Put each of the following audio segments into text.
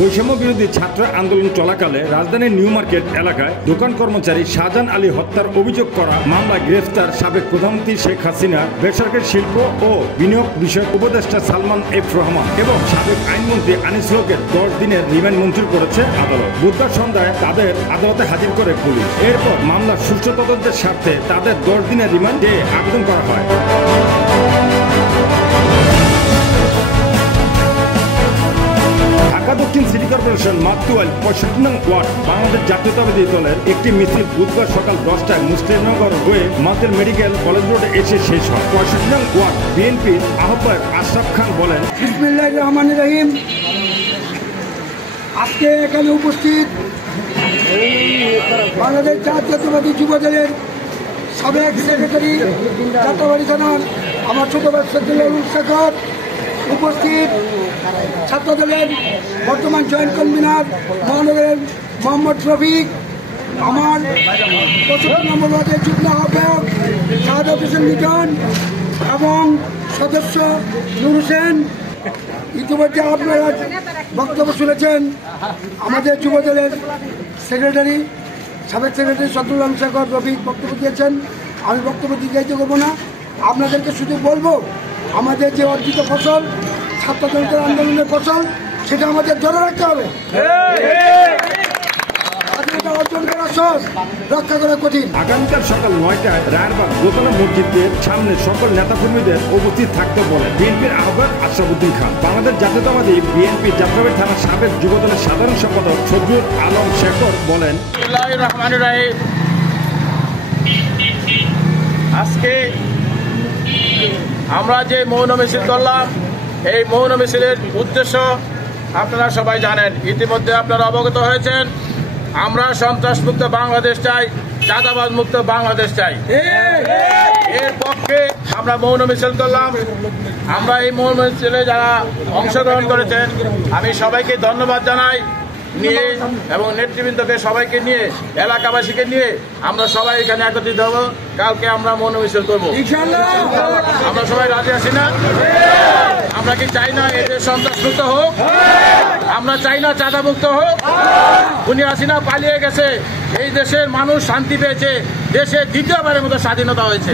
বৈষম্য বিরোধী ছাত্র আন্দোলন চলাকালে রাজধানীর নিউ মার্কেট এলাকায় দোকান কর্মচারী শাহজাহান আলী হত্যার অভিযোগ করা মামলায় গ্রেফতার সাবেক প্রধানমন্ত্রী শেখ হাসিনা, বেসরকারি শিল্প ও বিনিয়োগ বিষয়ক উপদেষ্টা সালমান এফ রহমান এবং সাবেক আইনমন্ত্রী আনিস হকের 10 দিনের রিমান্ড মঞ্জুর করেছে আদালত। বুধবার সন্ধ্যায় তাদের আদালতে হাজির করে পুলিশ। এরপর মামলার সুষ্ঠু তদন্তের স্বার্থে তাদের 10 দিনের রিমান্ডে আবেদন করা হয়। ঢাকা দক্ষিণ সিটি কর্পোরেশন মাতুয়াইল 65 নং ওয়ার্ড বাংলাদেশ জাতীয়তাবাদী দলের একটি মিছিল বুধবার সকাল 10টায় মুসলিমনগর হয়ে মাতুয়াইল মেডিকেল কলেজ রোডে এসে শেষ হয়। 65 নং ওয়ার্ড বিএনপির আহ্বায়ক আশরাফ খান বলেন, বিসমিল্লাহির রহমানির রহিম। আজকে এখানে উপস্থিত বাংলাদেশ জাতীয়তাবাদী যুব দলের সাবেক সেক্রেটারি যাত্রাবাড়ি থানার আমার ছোট ব্যবসা শেখর, উপস্থিত ছাত্রদলের বর্তমান জয়েন্ট কনভিনার মহানগরের মোহাম্মদ রফিক, আমার 65 নম্বর ওয়ার্ডের যুগ্ম আহ্বায়ক শাহাদাত হোসেন লিটন এবং সদস্য নূর হোসেন। ইতিমধ্যে আপনারা বক্তব্য শুনেছেন। আমাদের যুবদলের সেক্রেটারি সাবেক সেক্রেটারি সদরুল শেখর রফিক বক্তব্য দিয়েছেন। আমি বক্তব্য দীর্ঘায়িত করবো না, আপনাদেরকে শুধু বলবো আমাদের যে অর্জিত ফসল ছাত্র জনতার আন্দোলনের ফসল সেটা আমাদের ধরে রাখতে হবে। অর্জন করা সহজ, রক্ষা করা কঠিন। আগামীকাল সকাল 9টায় রায়েরবাগ দোতলা মসজিদের সামনে সকল নেতাকর্মীদের উপস্থিত থাকতে বলেন বিএনপির আহ্বায়ক আশরাফুদ্দিন খান। বাংলাদেশ জাতীয়তাবাদী বিএনপি যাত্রাবাড়ি থানার সাবেক যুবদলের সাধারণ সম্পাদক সজরুল আলম শেখর বলেন, আজকে আমরা যে মৌন মিছিল করলাম, এই মৌন মিছিলের উদ্দেশ্য আপনারা সবাই জানেন, ইতিমধ্যে আপনারা অবগত হয়েছেন। আমরা সন্ত্রাসমুক্ত বাংলাদেশ চাই, চাঁদাবাজ মুক্ত বাংলাদেশ চাই। এর পক্ষে আমরা মৌন মিছিল করলাম। আমরা এই মৌন মিছিলে যারা অংশগ্রহণ করেছেন আমি সবাইকে ধন্যবাদ জানাই নিয়ে এবং নেতৃবৃন্দকে সবাইকে নিয়ে এলাকাবাসীকে নিয়ে আমরা সবাই এখানে একত্রিত হব। কালকে আমরা মৌন মিছিল করবো। আমরা সবাই রাজি আছি না? আমরা কি চাই না এদের সন্ত্রাসমুক্ত হোক? আমরা চাই না চাঁদা মুক্ত হোক? উনি হাসিনা পালিয়ে গেছে, এই দেশের মানুষ শান্তি পেয়েছে, দেশের দ্বিতীয়বারের মতো স্বাধীনতা হয়েছে।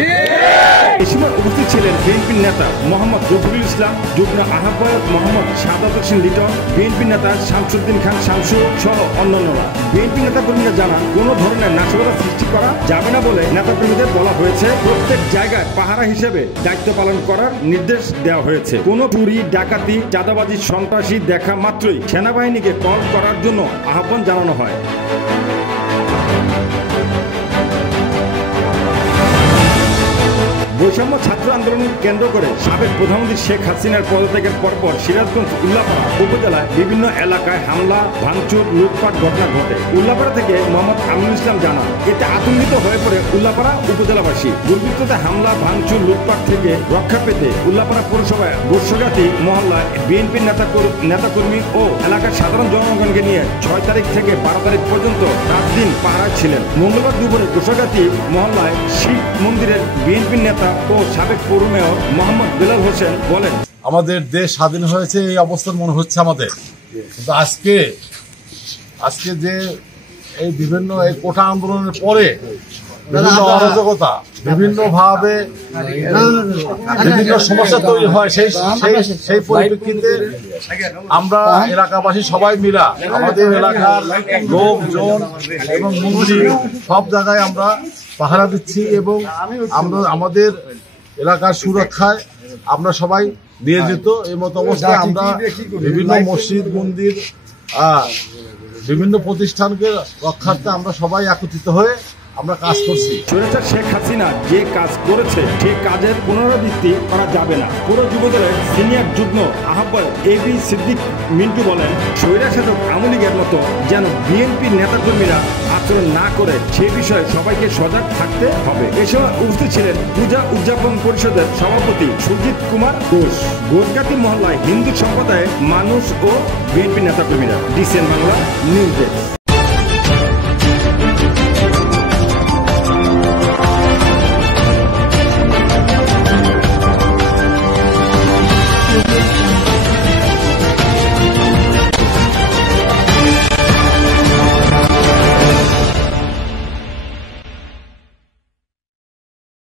এই সময় উপস্থিত ছিলেন বিএনপির নেতা মোহাম্মদ রফিকুল ইসলাম, যুগ্ম আহ্বায়ক মোহাম্মদ শাহাদাত হোসেন লিটন, বিএনপি নেতা শামসুদ্দিন খান শামসু সহ অন্যান্যরা। বিএনপি নেতাকর্মীরা জানান, কোনো ধরনের নাশকতা সৃষ্টি করা যাবে না বলে নেতাকর্মীদের বলা হয়েছে। প্রত্যেক জায়গায় পাহারা হিসেবে দায়িত্ব পালন করার নির্দেশ দেওয়া হয়েছে। কোনো চুরি, ডাকাতি, চাঁদাবাজি, সন্ত্রাসী দেখা মাত্রই সেনাবাহিনীকে কল করার জন্য আহ্বান জানানো হয়। বৈষম্য ছাত্র আন্দোলন কেন্দ্র করে সাবেক প্রধানমন্ত্রী শেখ হাসিনার পদত্যাগের পরপর সিরাজগঞ্জ উল্লাপাড়া উপজেলায় বিভিন্ন এলাকায় হামলা, ভাঙচুর, লুটপাট ঘটনা ঘটে। উল্লাপাড়া থেকে মোহাম্মদ আমিনুল ইসলাম জানান, এতে আতঙ্কিত হয়ে পড়ে উল্লাপাড়া উপজেলাবাসী। দুর্বৃত্তদের হামলা, ভাঙচুর, লুটপাট থেকে রক্ষা পেতে উল্লাপাড়া পৌরসভায় গোস্বগাতি মহল্লায় বিএনপির নেতাকর্মী ও এলাকার সাধারণ জনগণকে নিয়ে 6 তারিখ থেকে 12 তারিখ পর্যন্ত 7 দিন পাহারায় ছিলেন। মঙ্গলবার দুপুরে গোস্বগাতি মহল্লায় শিব মন্দিরের বিএনপির নেতা ও সাবেক পৌর মেয়র মোহাম্মদ বেলাল হোসেন বলেন, আমাদের দেশ স্বাধীন হয়েছে এই অবস্থান মনে হচ্ছে আমাদের, কিন্তু আজকে যে এই বিভিন্ন এই কোটা আন্দোলনের পরে বিভিন্ন অরাজকতা, বিভিন্নভাবে বিভিন্ন সমস্যা তৈরি হয়, সেই পরিপ্রেক্ষিতে আমরা এলাকাবাসী সবাই মিলা আমাদের এলাকার লোকজন এবং মন্ত্রী সব জায়গায় আমরা পাহারা দিচ্ছি এবং আমরা আমাদের এলাকার সুরক্ষায় আমরা সবাই নিয়োজিত। এই মতো অবস্থায় আমরা বিভিন্ন মসজিদ, মন্দির, বিভিন্ন প্রতিষ্ঠানকে রক্ষার্থে আমরা সবাই একত্রিত হয়ে আমরা কাজ করছি। স্বৈরাচার শেখ হাসিনা যে কাজ করেছে সেই কাজের পুনরাবৃত্তি করা যাবে না। পুরো যুবদলের সিনিয়র যুগ্ম আহ্বায়ক এবি সিদ্দিক মিন্টু বলেন, স্বৈরাশাসক আওয়ামী লীগের মতো যেন বিএনপির নেতাকর্মীরা আচরণ না করে সে বিষয়ে সবাইকে সজাগ থাকতে হবে। এ সময় উপস্থিত ছিলেন পূজা উদযাপন পরিষদের সভাপতি সুজিত কুমার ঘোষ, গোরকাতি মহল্লায় হিন্দু সম্প্রদায়ের মানুষ ও বিএনপি নেতাকর্মীরা। DCN Bangla news desk.